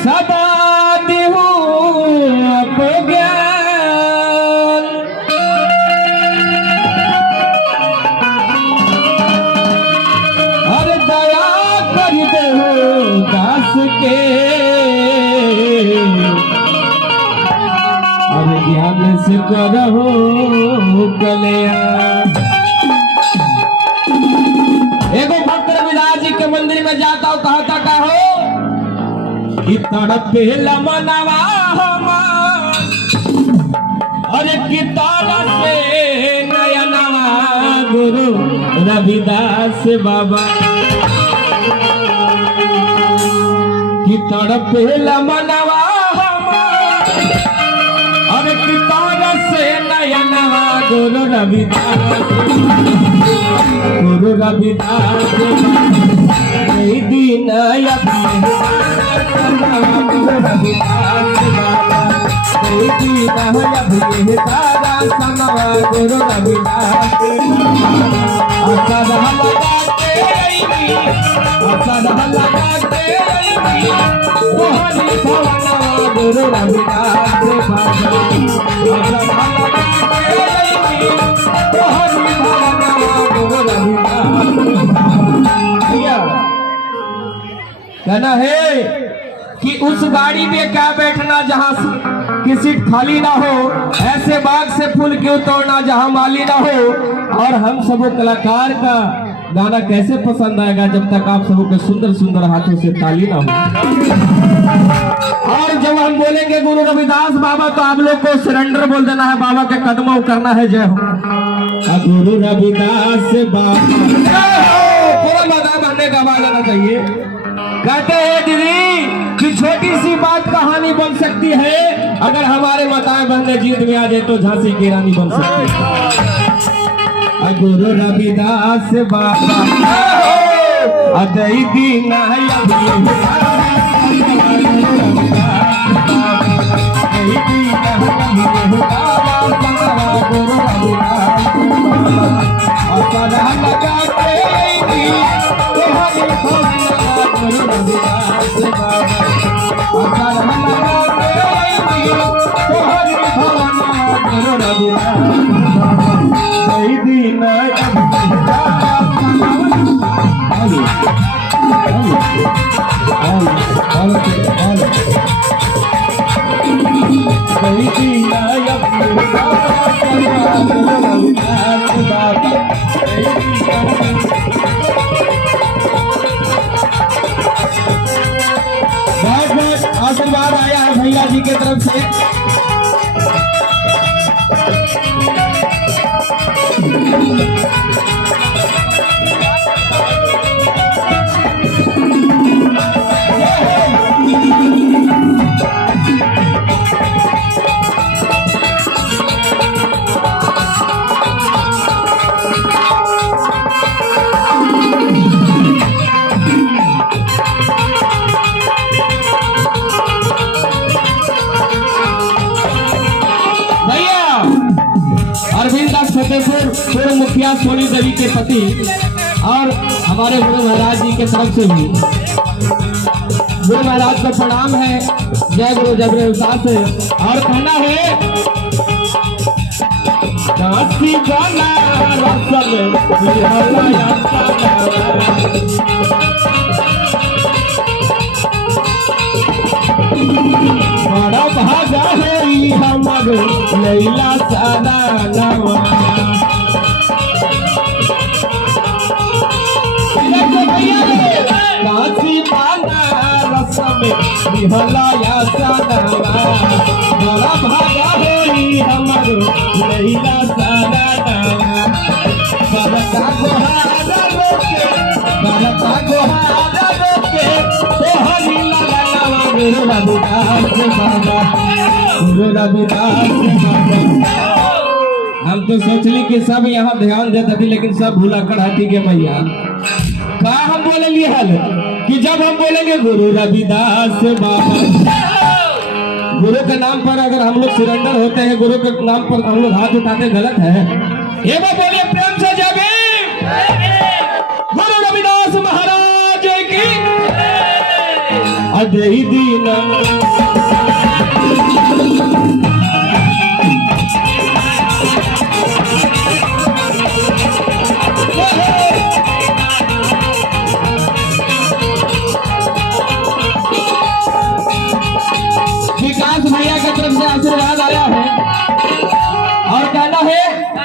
सदा देहु आपको ज्ञान। हर दया कर देहु दास के, और ज्ञान से करहु कल्याण। एगो भक्त रविदास जी के मंदिर में जाता हूँ, कहता का हो कि तड़पे मनवा हमार, अरे कि तरसे नयनवा गुरु रविदास बाबा। कि तड़पे मनवा हमार, अरे कि तरसे नयनवा गुरु रविदास, गुरु रविदास दीन गुरु रविदास बाबा, दीन तारा समवा गुरु रविदास। असद लगाते तोहरी भवनवा गुरु रविदास बाबा, असद तोहरी भवनवा गुरु रविदास। कहना है कि उस गाड़ी में क्या बैठना जहां की सीट खाली ना हो, ऐसे बाग से फूल क्यों तोड़ना जहां माली ना हो। और हम सब कलाकार का गाना कैसे पसंद आएगा जब तक आप सबों के सुंदर सुंदर हाथों से ताली ना हो। और जब हम बोलेंगे गुरु रविदास बाबा तो आप लोग को सरेंडर बोल देना है, बाबा के कदमों करना है जय हो। गुरु रविदास बाबा पूरा मैदान हमने गवा लेना चाहिए। कहते हैं दीदी कि छोटी सी बात कहानी बन सकती है, अगर हमारे माताएं बहनें जीत में आ जाए तो झांसी की रानी बन सकती है। गुरु रविदास बाबा अदई दीन आशीर्वाद आया है भैया जी की तरफ से। पूर्व मुखिया सोनी देवी के पति और हमारे गुरु महाराज जी के तरफ से भी गुरु महाराज को प्रणाम है। जय गुरु जय रविदास। और कहना है काशी गाना रसल बड़ा भागा है हमर लैला सादा नवा। काशी पाना रसम बिहलाया सदावा, बड़ा भागा है हमर लैला सादा नवा। बड़का गोहारा रोके, बड़का गोहारा रोके तोहरी ललनवा गुरु रविदास बाबा, गुरु रविदास बाबा। हम तो सोचली कि सब यहाँ ध्यान देते थे, लेकिन सब भूला कड़ाती के मैया का हम बोले लिए हल कि जब हम बोलेंगे गुरु रविदास बाबा, गुरु के नाम पर अगर हम लोग सरेंडर होते हैं, गुरु के नाम पर हम लोग हाथ उठाते गलत है। ये वो बोले प्रेम से जय भीम, गुरु रविदास महाराज की। अदही दीना